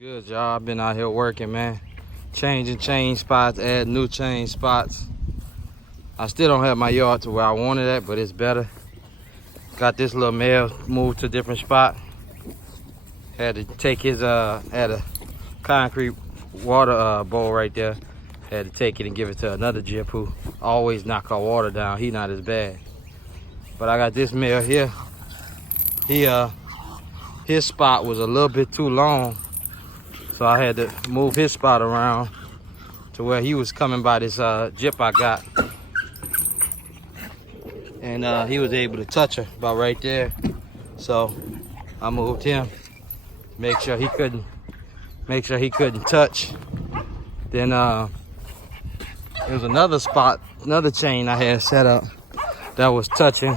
Good job. Been out here working, man. Changing chain spots, adding new chain spots. I still don't have my yard to where I wanted it, but it's better. Got this little male moved to a different spot. Had to take his had a concrete water bowl right there. Had to take it and give it to another Jip who always knock our water down. He not as bad. But I got this male here. His spot was a little bit too long. So I had to move his spot around to where he was coming by this Jip I got. And he was able to touch her about right there. So I moved him, make sure he couldn't touch. Then there was another spot, another chain I had set up that was touching,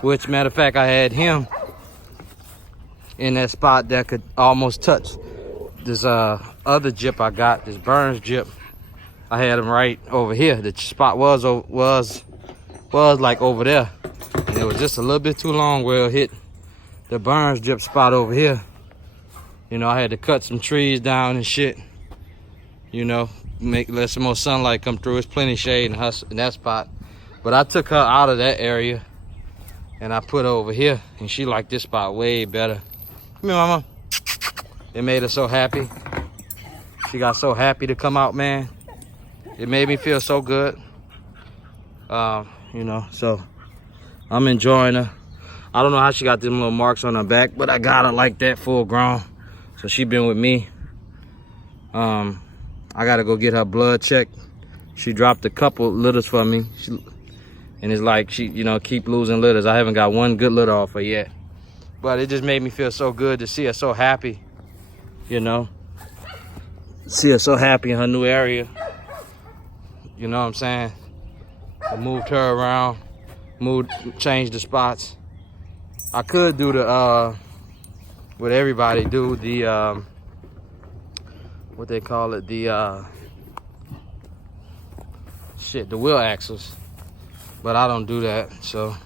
which matter of fact, I had him in that spot that could almost touch this other Jip I got, this Burns Jip. I had him right over here. The spot was like over there, and it was just a little bit too long where it hit the Burns Jip spot over here. You know, I had to cut some trees down and shit. You know, let some more sunlight come through. It's plenty of shade in that spot. But I took her out of that area and I put her over here, and she liked this spot way better. Come here, mama. It made her so happy. She got so happy to come out, man. It made me feel so good. You know, so I'm enjoying her. I don't know how she got them little marks on her back, but I got her like that, full grown. So she been with me. I gotta go get her blood checked. She dropped a couple litters for me. And it's like she, you know, keep losing litters. I haven't got one good litter off her yet. But it just made me feel so good to see her so happy, you know. See her so happy in her new area. You know what I'm saying? I moved her around, changed the spots. I could do the, what everybody do, the, what they call it, the, the wheel axles. But I don't do that, so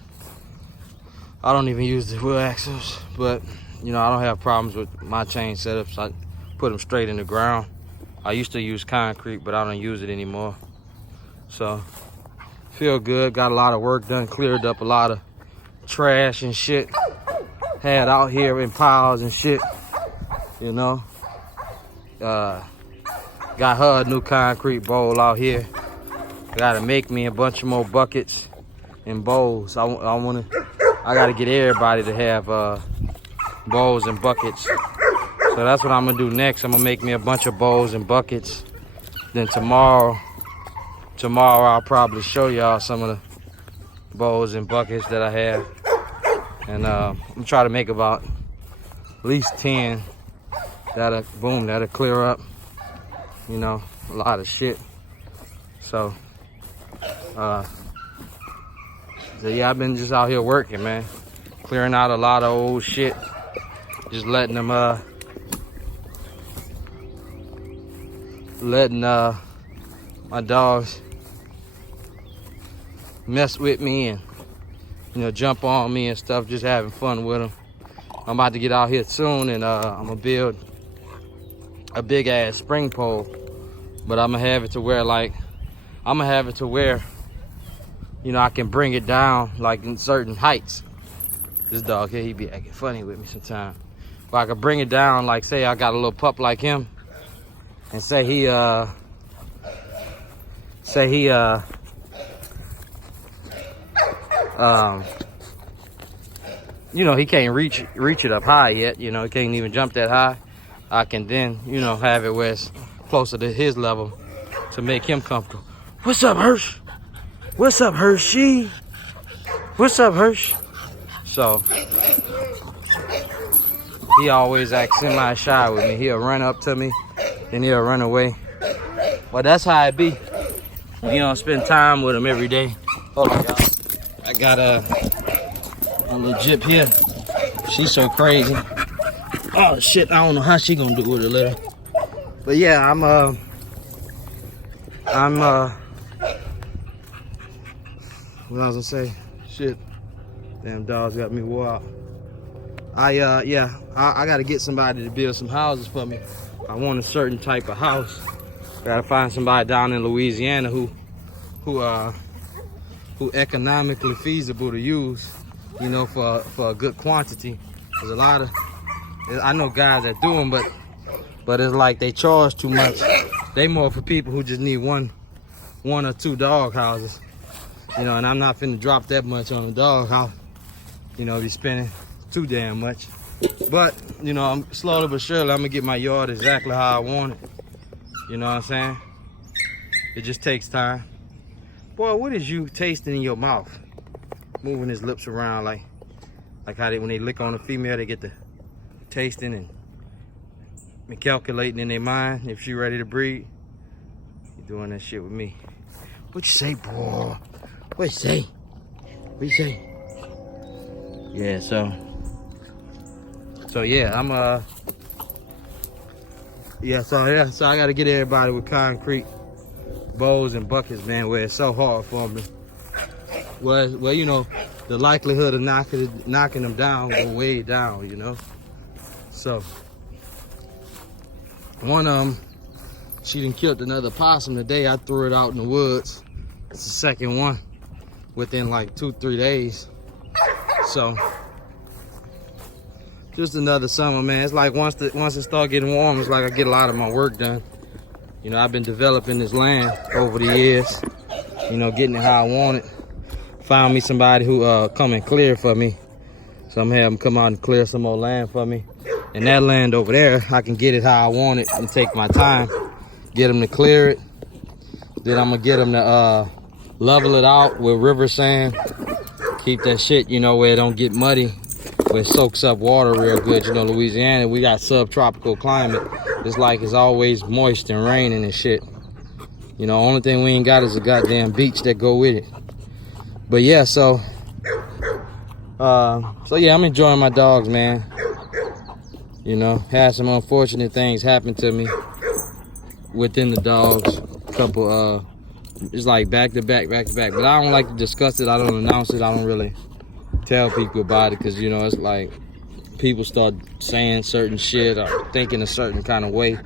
I don't even use the wheel axles. But, you know, I don't have problems with my chain setups. I put them straight in the ground. I used to use concrete, but I don't use it anymore. So, feel good. Got a lot of work done, cleared up a lot of trash and shit. Had out here in piles and shit, you know. Got her a new concrete bowl out here. Gotta make me a bunch of more buckets and bowls. I gotta get everybody to have bowls and buckets. So that's what I'm gonna do next. I'm gonna make me a bunch of bowls and buckets. Then tomorrow I'll probably show y'all some of the bowls and buckets that I have. And I'm gonna try to make about at least 10. That'll clear up, you know, a lot of shit. So yeah, I've been just out here working, man. Clearing out a lot of old shit. Just letting them, my dogs mess with me and, you know, jump on me and stuff, just having fun with them. I'm about to get out here soon, and I'm gonna build a big ass spring pole, but I'm gonna have it to where, you know, I can bring it down like in certain heights. This dog here, he be acting funny with me sometimes. But I could bring it down, like say I got a little pup like him, and say he you know, he can't reach it up high yet, you know, he can't even jump that high. I can then, you know, have it where it's closer to his level to make him comfortable. What's up, Hirsch? What's up, Hershey? What's up, Hirsch? So he always acts semi-shy with me. He'll run up to me and he'll run away. But that's how it be. You don't spend time with him every day. Hold on, y'all. I got a little Jip here. She's so crazy. Oh shit, I don't know how she gonna do with it later. But yeah, what I was gonna say? Shit. Damn dogs got me wore out. Yeah, I gotta get somebody to build some houses for me. I want a certain type of house. Gotta find somebody down in Louisiana who economically feasible to use, you know, for a good quantity. There's a lot of, I know guys that do them, but it's like they charge too much. They more for people who just need one or two dog houses, you know. And I'm not finna drop that much on a dog house, you know, be spending too damn much. But you know, I'm slowly but surely I'm gonna get my yard exactly how I want it. You know what I'm saying? It just takes time. Boy, what is you tasting in your mouth? Moving his lips around like how when they lick on a female, they get the tasting and calculating in their mind if she ready to breed. You doing that shit with me. What you say, boy? What you say? What you say? Yeah, so yeah, so I gotta get everybody with concrete bowls and buckets, man, where it's so hard for me. Well, you know, the likelihood of knocking them down go way down, you know. So one of them, she done killed another possum today. I threw it out in the woods. It's the second one within like 2-3 days. So just another summer, man. It's like once it start getting warm, it's like I get a lot of my work done. You know, I've been developing this land over the years, you know, getting it how I want it. Found me somebody who come and clear for me. So I'm gonna have them come out and clear some more land for me. And that land over there, I can get it how I want it and take my time. Get them to clear it. Then I'm gonna get them to level it out with river sand. Keep that shit, you know, where it don't get muddy, where it soaks up water real good. You know, Louisiana, we got subtropical climate. It's like it's always moist and raining and shit. You know, only thing we ain't got is a goddamn beach that go with it. But yeah, so yeah, I'm enjoying my dogs, man. You know, had some unfortunate things happen to me within the dogs. Couple, it's like back to back. But I don't like to discuss it. I don't announce it. I don't really tell people about it because, you know, it's like people start saying certain shit or thinking a certain kind of way,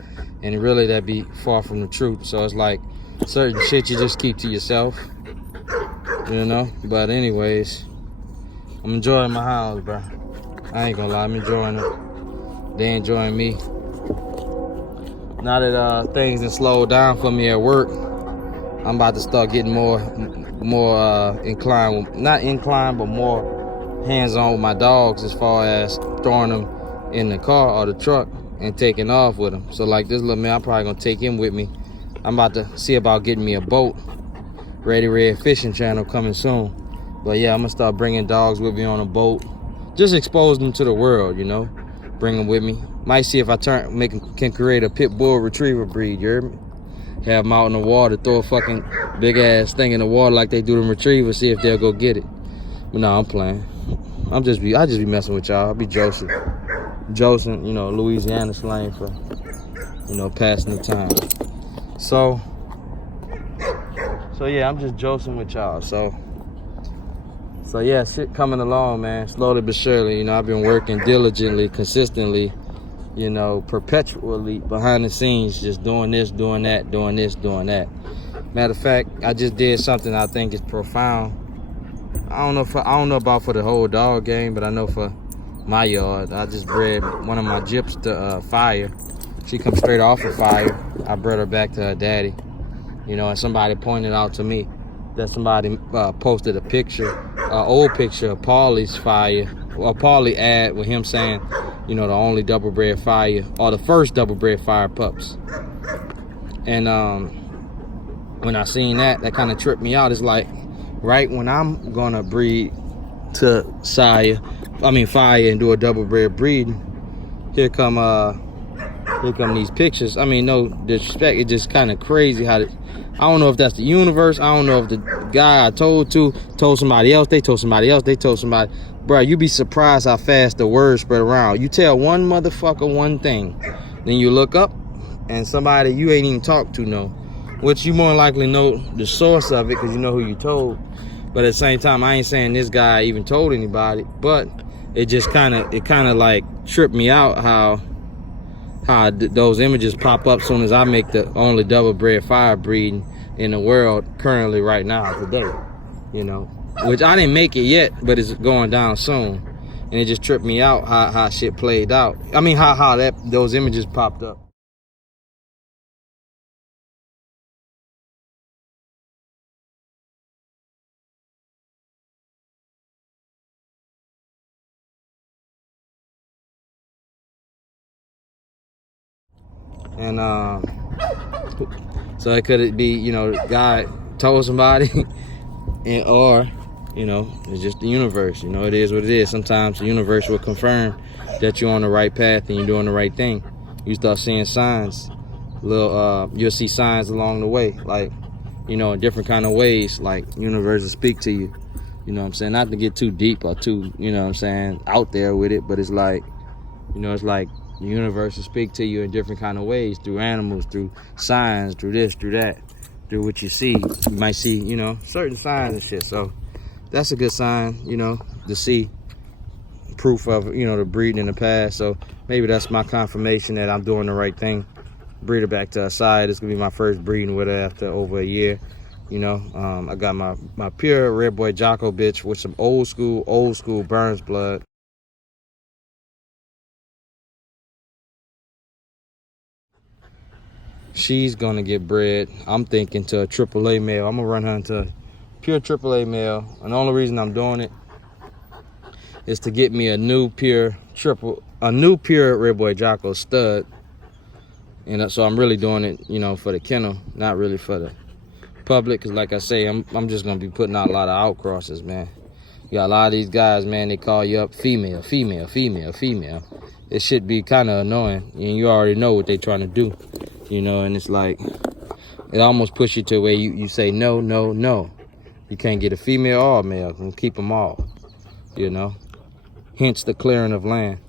and really that be far from the truth. So it's like certain shit you just keep to yourself, you know. But anyways, I'm enjoying my house, bro. I ain't gonna lie, I'm enjoying it. They enjoying me. Now that things have slowed down for me at work, I'm about to start getting more inclined, not inclined, but more hands-on with my dogs as far as throwing them in the car or the truck and taking off with them. So like this little man, I'm probably gonna take him with me. I'm about to see about getting me a boat. Ready Red Fishing Channel coming soon. But yeah, I'm gonna start bringing dogs with me on a boat. Just expose them to the world, you know. Bring them with me. Might see if I can create a Pitbull retriever breed, you heard me? Have them out in the water, throw a fucking big ass thing in the water like they do them retrievers, see if they'll go get it. But no, I'm playing. I just be messing with y'all. I'll be Joseph, you know, Louisiana slang for, you know, passing the time. So yeah, I'm just Joseph with y'all. So yeah, shit coming along, man, slowly but surely. You know, I've been working diligently, consistently, you know, perpetually behind the scenes, just doing this, doing that, doing this, doing that. Matter of fact, I just did something I think is profound. I don't know about for the whole dog game, but I know for my yard, I just bred one of my gyps to fire. She comes straight off of fire. I bred her back to her daddy, you know, and somebody pointed out to me that somebody posted a picture, old picture of Paulie's fire, or Paulie ad with him saying, you know, the only double bred fire, or the first double bred fire pups. And when I seen that kind of tripped me out. It's like, right when I'm gonna breed to fire and do a double bred breeding, here come these pictures. I mean, no disrespect, it's just kind of crazy how I don't know if that's the universe. I don't know if the guy I told somebody else, they told somebody else, they told somebody. Bro, you be surprised how fast the word spread around. You tell one motherfucker one thing, then you look up and somebody you ain't even talked to know, which you more likely know the source of it because you know who you told. But at the same time, I ain't saying this guy even told anybody, but it just kind of like tripped me out how those images pop up soon as I make the only double bred fire breeding in the world currently right now today, you know, which I didn't make it yet, but it's going down soon. And it just tripped me out how shit played out. I mean, how those images popped up. And so it could be, you know, God told somebody, or, you know, it's just the universe. You know, it is what it is. Sometimes the universe will confirm that you're on the right path and you're doing the right thing. You start seeing signs, you'll see signs along the way, like, you know, in different kind of ways, like universe will speak to you. You know what I'm saying? Not to get too deep or too, you know what I'm saying, out there with it, but it's like, you know, it's like the universe will speak to you in different kind of ways, through animals, through signs, through this, through that, through what you see. You might see, you know, certain signs and shit. So that's a good sign, you know, to see proof of, you know, the breeding in the past. So maybe that's my confirmation that I'm doing the right thing. Breed her back to her side. It's gonna be my first breeding with her after over a year. You know, I got my pure red boy Jocko bitch with some old school Burns blood. She's gonna get bred, I'm thinking, to a AAA male. I'm gonna run her into a pure AAA male. And the only reason I'm doing it is to get me a new pure red boy Jocko stud. And so I'm really doing it, you know, for the kennel, not really for the public. Cause like I say, I'm just gonna be putting out a lot of outcrosses, man. You got a lot of these guys, man, they call you up female. It should be kind of annoying, and you already know what they trying to do, you know. And it's like, it almost push you to where you say no. You can't get a female or a male, and keep them all, you know. Hence the clearing of land.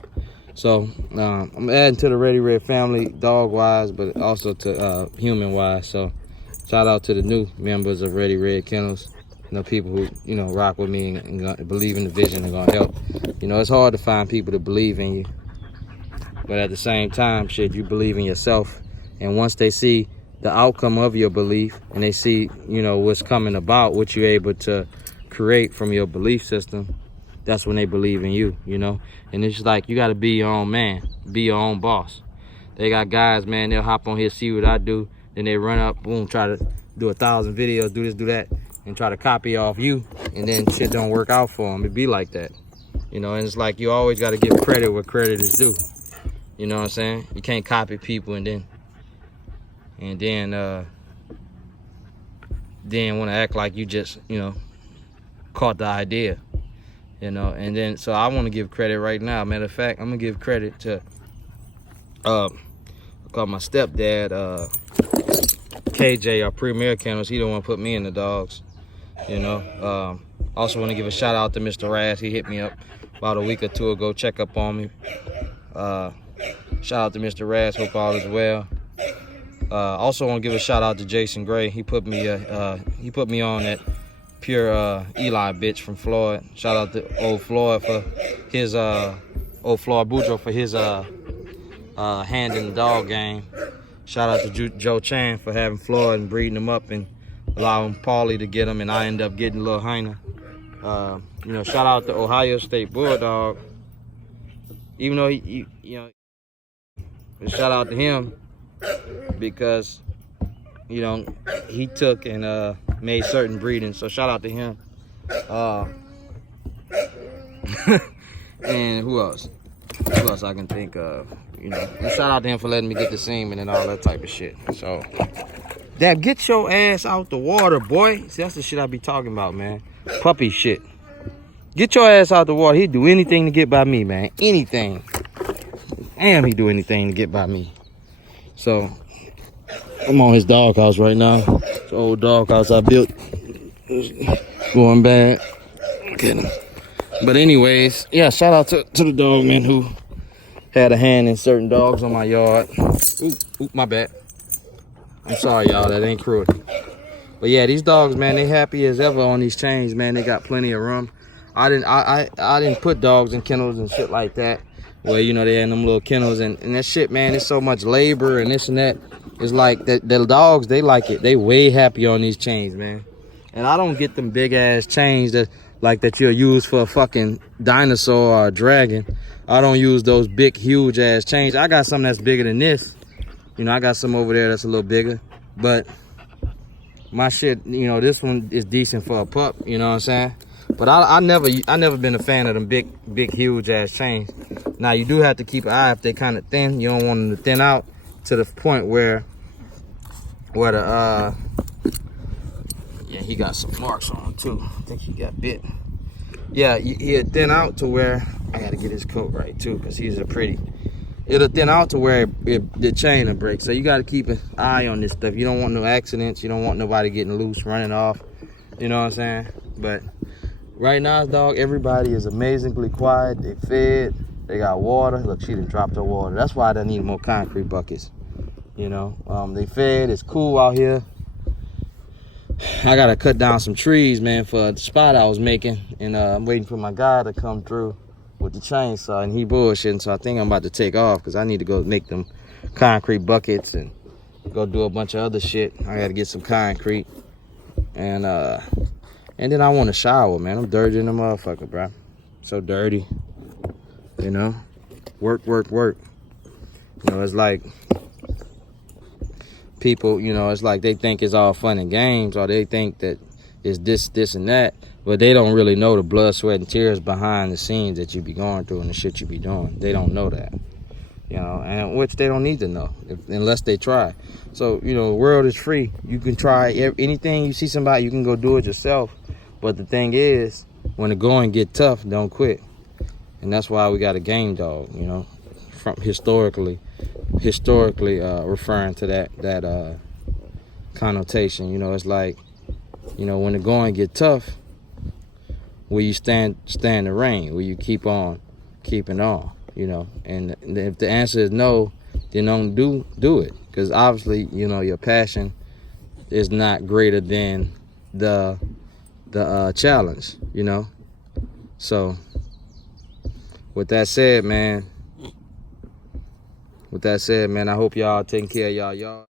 So I'm adding to the Ready Red family, dog wise, but also to human wise. So shout out to the new members of Ready Red Kennels. You know, people who, you know, rock with me and believe in the vision and gonna help. You know, it's hard to find people to believe in you, but at the same time, shit, you believe in yourself. And once they see the outcome of your belief and they see, you know, what's coming about, what you're able to create from your belief system, that's when they believe in you, you know. And it's like, you got to be your own man, be your own boss. They got guys, man, they'll hop on here, see what I do, then they run up, boom, try to do 1,000 videos, do this, do that, and try to copy off you, and then shit don't work out for them. It be like that, you know. And it's like, you always got to give credit where credit is due. You know what I'm saying? You can't copy people and then want to act like you just, you know, caught the idea, you know. And then, so I want to give credit right now. Matter of fact, I'm gonna give credit to I call my stepdad, KJ, our Premier Kennels. He the one put me in the dogs, you know. Also want to give a shout out to Mr. Raz. He hit me up about a week or two ago, check up on me. Shout out to Mr. Raz, hope all is well. Also want to give a shout out to Jason Gray. He put me on that pure Eli bitch from Floyd. Shout out to old Floyd for his old Floyd Boudreaux for his hand in the dog game. Shout out to Joe Chan for having Floyd and breeding him up and allowing Paulie to get him, and I end up getting Lil Heiner. You know, shout out to Ohio State Bulldog. Even though he you know, shout out to him because, you know, he took and made certain breeding. So shout out to him. And who else? Who else I can think of? You know, and shout out to him for letting me get the semen and all that type of shit. So, Dad, get your ass out the water, boy. See, that's the shit I be talking about, man. Puppy shit. Get your ass out the water. He'd do anything to get by me, man. Anything. Damn, he'd do anything to get by me. So, I'm on his doghouse right now. It's an old doghouse I built. It's going bad. Kidding. But anyways, yeah, shout out to the dog, man, who had a hand in certain dogs on my yard. Oop, my bad. I'm sorry, y'all, that ain't cruelty. But yeah, these dogs, man, they happy as ever on these chains, man. They got plenty of room. I didn't put dogs in kennels and shit like that. Where, you know, they had them little kennels and that shit, man, it's so much labor and this and that. It's like the dogs, they like it. They way happy on these chains, man. And I don't get them big ass chains that you'll use for a fucking dinosaur or a dragon. I don't use those big, huge ass chains. I got something that's bigger than this. You know, I got some over there that's a little bigger. But my shit, you know, this one is decent for a pup, you know what I'm saying? But I never been a fan of them big, huge ass chains. Now you do have to keep an eye if they kind of thin. You don't want them to thin out to the point where the yeah, he got some marks on him too. I think he got bit. Yeah, he'll thin out to where I gotta get his coat right too, cause he's a pretty. It'll thin out to where the chain will break. So you gotta keep an eye on this stuff. You don't want no accidents. You don't want nobody getting loose, running off. You know what I'm saying? But right now, dog, everybody is amazingly quiet. They fed. They got water. Look, she done dropped her water. That's why they need more concrete buckets. You know, they fed. It's cool out here. I gotta cut down some trees, man, for the spot I was making, and I'm waiting for my guy to come through with the chainsaw, and he bullshitting. So I think I'm about to take off because I need to go make them concrete buckets and go do a bunch of other shit. I gotta get some concrete, and then I want to shower, man. I'm dirty in the motherfucker, bro. So dirty, you know. Work. You know, it's like people, you know, it's like they think it's all fun and games, or they think that it's this and that, but they don't really know the blood, sweat, and tears behind the scenes that you be going through and the shit you be doing. They don't know that, you know, and which they don't need to know unless they try. So, you know, the world is free. You can try anything. You see somebody, you can go do it yourself. But the thing is, when the going get tough, don't quit. And that's why we got a game dog, you know, from historically referring to that connotation. You know, it's like, you know, when the going get tough, will you stand the rain? Will you keep on keeping on? You know, and if the answer is no, then don't do it, because obviously, you know, your passion is not greater than the challenge, you know. So with that said, man, I hope y'all taking care of y'all.